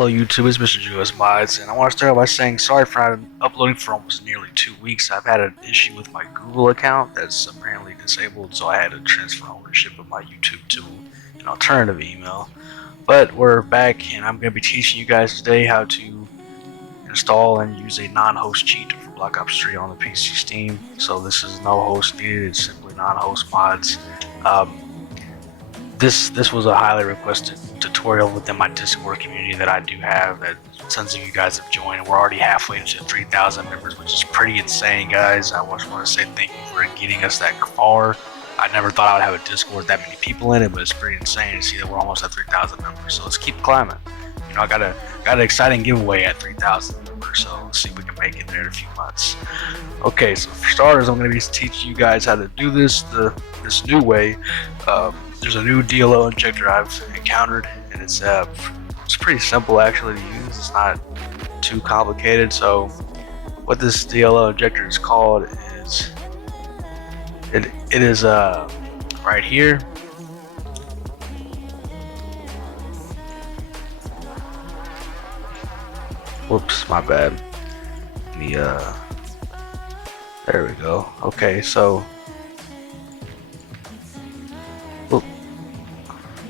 Hello YouTube, it's Mr. Julius Mods, and I want to start by saying sorry for not uploading for almost nearly 2 weeks. I've had an issue with my Google account that's apparently disabled, so I had to transfer ownership of my YouTube to an alternative email. But we're back, and I'm going to be teaching you guys today how to install and use a non-host cheat for Black Ops 3 on the PC Steam. So this is no host needed, it's simply non-host mods. This was a highly requested tutorial within my Discord community that I do have, that tons of you guys have joined. We're already halfway to 3,000 members, which is pretty insane, guys. I just want to say thank you for getting us that far. I never thought I would have a Discord with that many people in it, but it's pretty insane to see that we're almost at 3,000 members. So let's keep climbing. You know, I got an exciting giveaway at 3,000 members, so let's see if we can make it there in a few months. Okay, so for starters, I'm going to be teaching you guys how to do this this new way. There's a new DLL injector I've encountered, and it's pretty simple actually to use. It's not too complicated. So what this DLL injector is called is it is right here. Whoops, my bad. There we go. Okay, so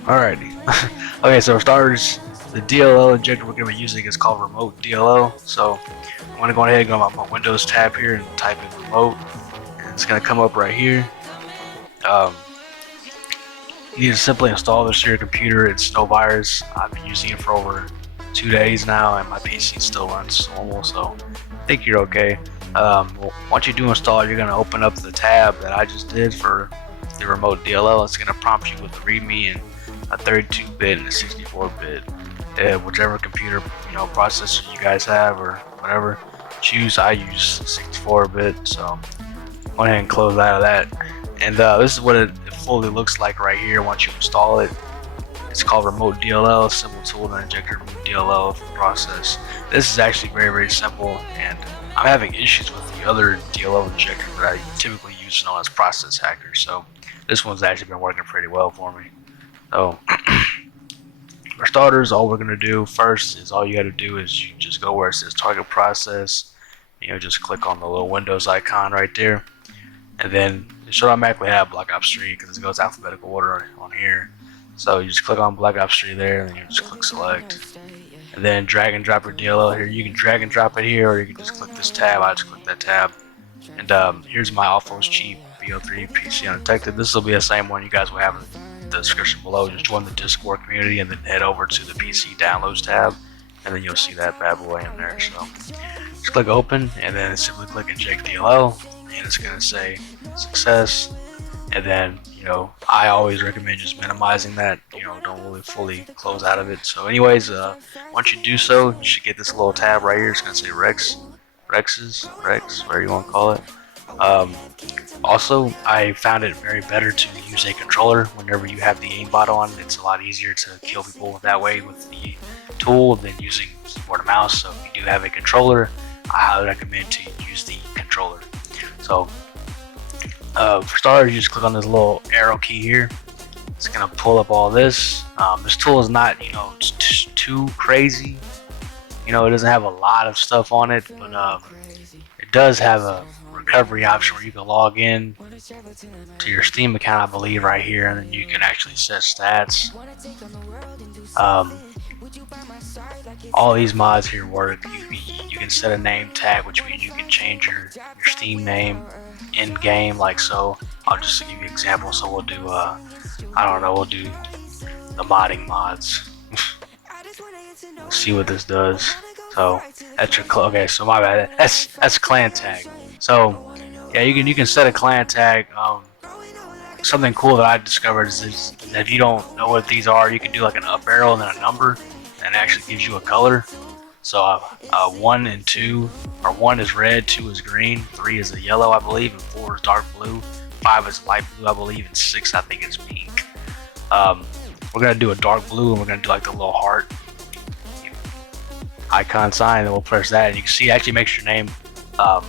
alrighty. Okay, so for starters, the DLL injector we're going to be using is called Remote DLL. So I'm going to go ahead and go to my Windows tab here and type in Remote, and it's going to come up right here. You need to simply install this to your computer. It's no virus. I've been using it for over 2 days now, and my PC still runs normal, so I think you're okay. Well, once you do install it, you're going to open up the tab that I just did for the Remote DLL. It's going to prompt you with the README and a 32-bit and a 64-bit, whichever computer processor you guys have or whatever. Choose. I use 64-bit, so go ahead and close out of that. And this is what it fully looks like right here once you install it. It's called Remote DLL, a simple tool to inject and remove DLL from the process. This is actually very, very simple, and I'm having issues with the other DLL injector that I typically use known as Process Hacker. So this one's actually been working pretty well for me. So for starters, all we're going to do first is all you got to do is you just go where it says target process. Just click on the little Windows icon right there, and then it should automatically have Black Ops 3 because it goes alphabetical order on here. So you just click on Black Ops 3 there, and then you just click select, and then drag and drop your DLL here. You can drag and drop it here, or you can just click this tab. I just click that tab, and here's my off-host cheat BO3 PC undetected. This will be the same one you guys will have in the description below. Just join the Discord community and then head over to the PC downloads tab, and then you'll see that bad boy in there. So just click open, and then simply click inject DLL, and it's going to say success. And then I always recommend just minimizing that. Don't really fully close out of it. So anyways, once you do so, you should get this little tab right here. It's going to say Rex, whatever you want to call it. Also, I found it very better to use a controller whenever you have the aimbot on. It's a lot easier to kill people that way with the tool than using keyboard and mouse. So if you do have a controller, I highly recommend to use the controller. So for starters, you just click on this little arrow key here. It's gonna pull up all this. This tool is not too crazy. It doesn't have a lot of stuff on it, but it does have a recovery option where you can log in to your Steam account, I believe, right here, and then you can actually set stats. All these mods here work. You can set a name tag, which means you can change your Steam name in game, like so. I'll just give you an example. So we'll do we'll do the modding mods. Let's see what this does. So that's your okay. So my bad. That's clan tag. So yeah, you can set a clan tag. Something cool that I discovered is that if you don't know what these are, you can do like an up arrow and then a number, and it actually gives you a color. So 1 and 2, or 1 is red, 2 is green, 3 is a yellow, I believe, and 4 is dark blue, 5 is light blue, I believe, and 6 I think is pink. We're gonna do a dark blue, and we're gonna do like the little heart icon sign, and we'll press that, and you can see it actually makes your name a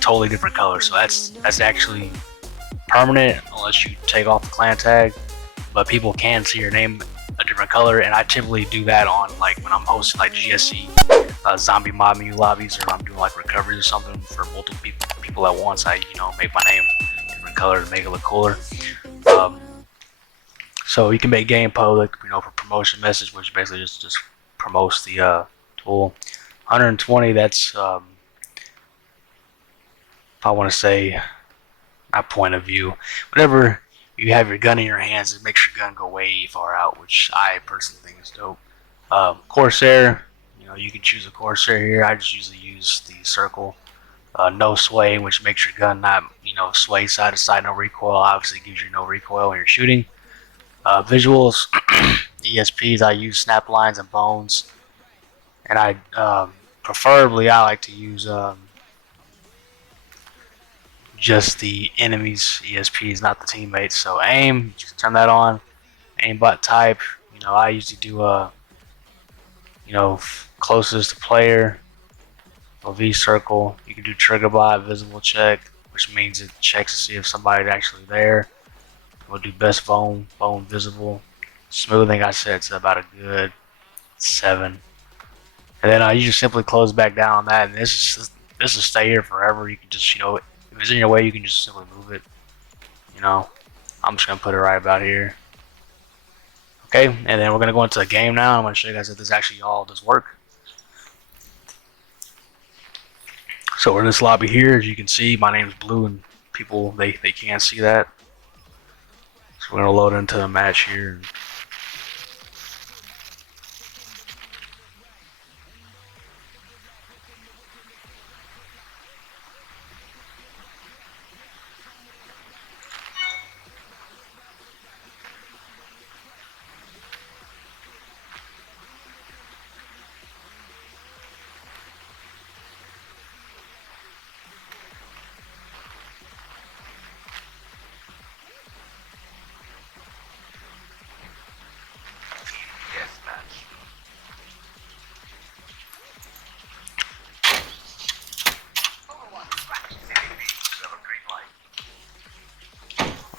totally different color. So that's actually permanent unless you take off the clan tag, but people can see your name a different color, and I typically do that on like when I'm hosting like GSC zombie mob menu lobbies, or I'm doing like recoveries or something for multiple people at once. I make my name different color to make it look cooler. Um, so you can make game public, for promotion message, which basically just promotes the tool. 120. That's if I want to say my point of view. Whenever you have your gun in your hands, it makes your gun go way far out, which I personally think is dope. Corsair, you can choose a Corsair here. I just usually use the circle. No sway, which makes your gun not, sway side to side. No recoil, obviously gives you no recoil when you're shooting. Visuals, ESPs, I use snap lines and bones, and preferably I like to use just the enemies ESPs, not the teammates. So aim, just turn that on. Aimbot type, I usually do closest to player, a V circle. You can do trigger bot, visible check, which means it checks to see if somebody's actually there. We'll do best bone visible. Smoothing, I said it's about a good 7. And then you just simply close back down on that, and this will stay here forever. You can just, if it's in your way, you can just simply move it. I'm just gonna put it right about here. Okay, and then we're gonna go into the game now. I'm gonna show you guys that this actually all does work. So we're in this lobby here. As you can see, my name's blue, and people they can't see that. So we're gonna load into a match here.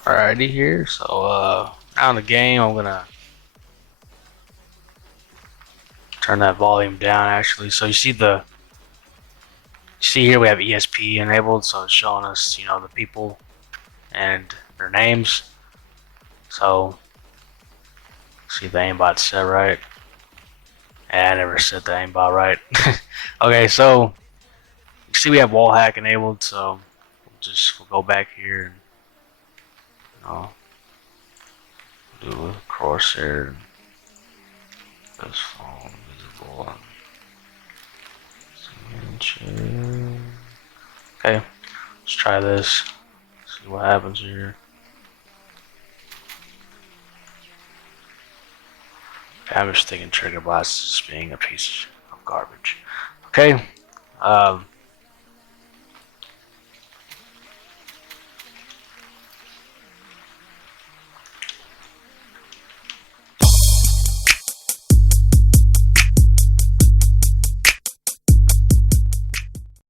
Alrighty here, so now in the game I'm gonna turn that volume down actually. So you see here we have ESP enabled, so it's showing us, the people and their names. So see if the aimbot set right. I never set the aimbot right. Okay, so you see we have wall hack enabled, so we'll go back here and do a crosshair. Best phone visible. Okay, let's try this. See what happens here. I'm just thinking trigger bots just being a piece of garbage. Okay,